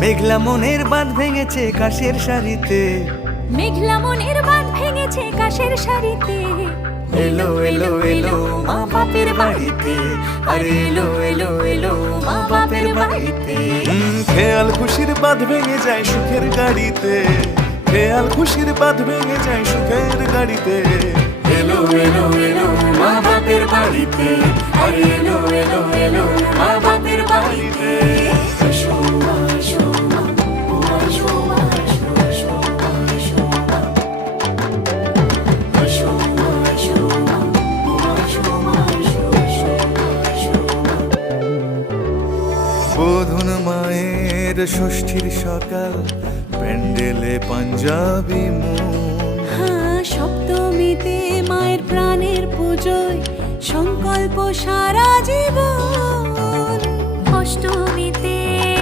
মেঘলা মনের বাঁধ ভেঙেছে কাশের শাড়িতে, মেঘলা মনের বাঁধ ভেঙেছে কাশের শাড়িতে। এলো এলো এলো মা বাপের বাড়িতে, আরে এলো এলো এলো মা বাপের বাড়িতে। খেয়াল খুশির বাঁধ ভেঙে যায় সুখের গাড়িতে, খেয়াল খুশির বাঁধ ভেঙে যায় সুখের গাড়িতে। এলো এলো এলো মা বাপের বাড়িতে, আরে এলো এলো এলো মা বাপের বাড়িতে। এসো মা, এসো মা, ও এসো মা, এসো, এসো মা, এসো মা। এসো মা, এসো মা, ও এসো মা, এসো, এসো মা, এসো মা। বোধন মায়ের ষষ্ঠীর সকাল, প্যান্ডেলে পাঞ্জাবি মন। হ্যাঁ, সপ্তমীতে মায়ের প্রাণের পুজোয় সংকল্প সারা জীবন। অষ্টমীতে